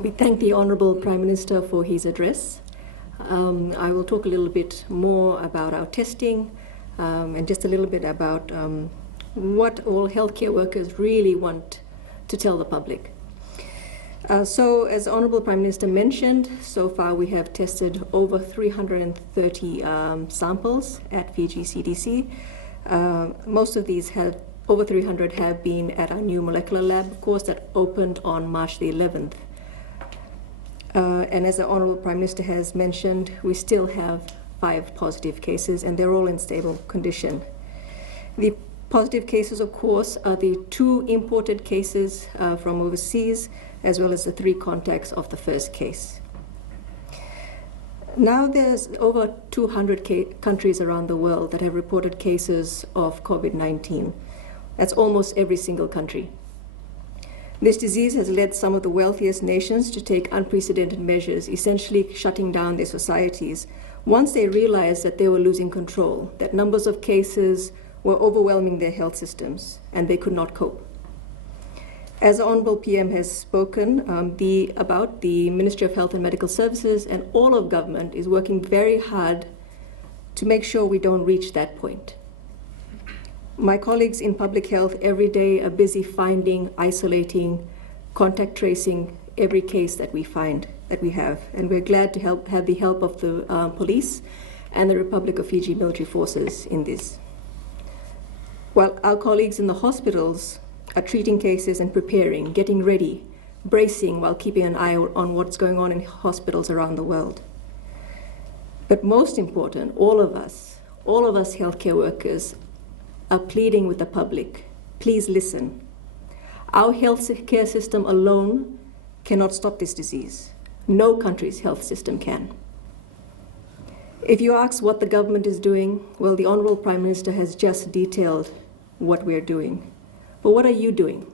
We thank the Honourable Prime Minister for his address. I will talk a little bit more about our testing and just a little bit about what all healthcare workers really want to tell the public. So, as the Honourable Prime Minister mentioned, so far we have tested over 330 samples at Fiji CDC. Most of these have, over 300 have been at our new molecular lab, of course, that opened on March the 11th. And as the Honourable Prime Minister has mentioned, we still have 5 positive cases, and they're all in stable condition. The positive cases, of course, are the 2 imported cases from overseas, as well as the 3 contacts of the first case. Now there's over 200 countries around the world that have reported cases of COVID-19. That's almost every single country. This disease has led some of the wealthiest nations to take unprecedented measures, essentially shutting down their societies, once they realized that they were losing control, that numbers of cases were overwhelming their health systems, and they could not cope. As the Honourable PM has spoken about, the Ministry of Health and Medical Services and all of government is working very hard to make sure we don't reach that point. My colleagues in public health every day are busy finding, isolating, contact tracing every case that we find, that we have. And we're glad to have the help of the police and the Republic of Fiji military forces in this. While our colleagues in the hospitals are treating cases and preparing, getting ready, bracing while keeping an eye on what's going on in hospitals around the world. But most important, all of us healthcare workers are pleading with the public, please listen. Our health care system alone cannot stop this disease. No country's health system can. If you ask what the government is doing, well, the Honourable Prime Minister has just detailed what we're doing. But what are you doing?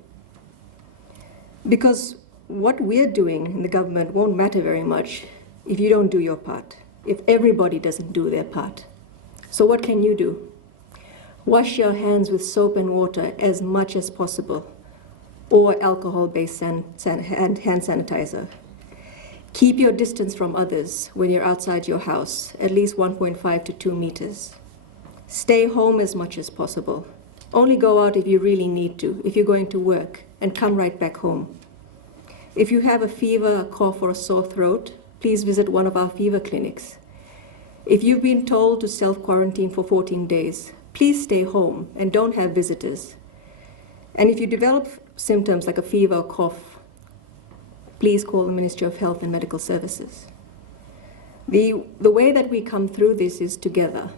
Because what we're doing in the government won't matter very much if you don't do your part, if everybody doesn't do their part. So what can you do? Wash your hands with soap and water as much as possible, or alcohol-based hand sanitizer. Keep your distance from others when you're outside your house, at least 1.5 to 2 meters. Stay home as much as possible. Only go out if you really need to, if you're going to work, and come right back home. If you have a fever, a cough, or a sore throat, please visit one of our fever clinics. If you've been told to self-quarantine for 14 days, please stay home and don't have visitors. And if you develop symptoms like a fever or cough, please call the Ministry of Health and Medical Services. The way that we come through this is together.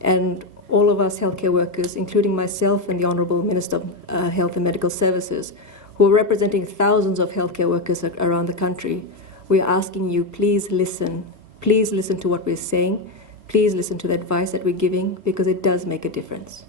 And all of us healthcare workers, including myself and the Honourable Minister of Health and Medical Services, who are representing thousands of healthcare workers around the country, we are asking you, please listen. Please listen to what we're saying. Please listen to the advice that we're giving, because it does make a difference.